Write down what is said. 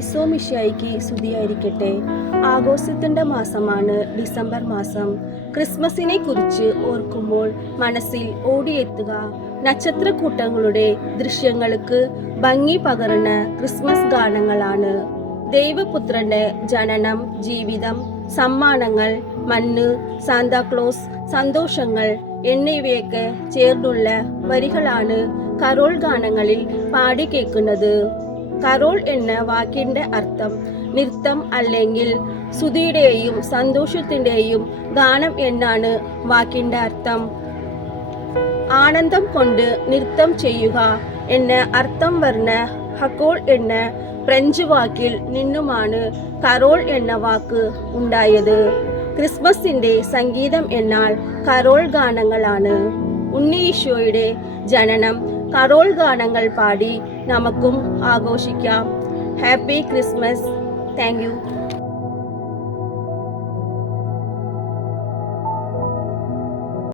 ഈശോ മിശിഹായ്ക്ക് സ്തുതിയായിരിക്കട്ടെ. ആഘോഷത്തിൻ്റെ മാസമാണ് ഡിസംബർ മാസം. ക്രിസ്മസിനെ കുറിച്ച് ഓർക്കുമ്പോൾ മനസ്സിൽ ഓടിയെത്തുക നക്ഷത്രക്കൂട്ടങ്ങളുടെ ദൃശ്യങ്ങൾക്ക് ഭംഗി പകർന്ന ക്രിസ്മസ് ഗാനങ്ങളാണ്. ദൈവപുത്രന്റെ ജനനം, ജീവിതം, സമ്മാനങ്ങൾ, മണ്ണ്, സാന്താക്ലോസ്, സന്തോഷങ്ങൾ എന്നിവയൊക്കെ ചേർന്നുള്ള വരികളാണ് കരോൾ ഗാനങ്ങളിൽ പാടി കേൾക്കുന്നത്. കരോൾ എന്ന വാക്കിന്റെ അർത്ഥം നൃത്തം അല്ലെങ്കിൽ സ്തുതിയുടെയും സന്തോഷത്തിന്റെയും ഗാനം എന്നാണ് വാക്കിന്റെ അർത്ഥം. ആനന്ദം കൊണ്ട് നൃത്തം ചെയ്യുക എന്ന അർത്ഥം വരുന്ന ഹക്കോൾ എന്ന ഫ്രഞ്ച് വാക്കിൽ നിന്നുമാണ് കരോൾ എന്ന വാക്ക് ഉണ്ടായത്. ക്രിസ്മസിന്റെ സംഗീതം എന്നാൽ കരോൾ ഗാനങ്ങളാണ്. ഉണ്ണി ഈശോയുടെ ജനനം കരോൾ ഗാനങ്ങൾ പാടി നമുക്കും ആഘോഷിക്കാം. Happy Christmas. Thank you.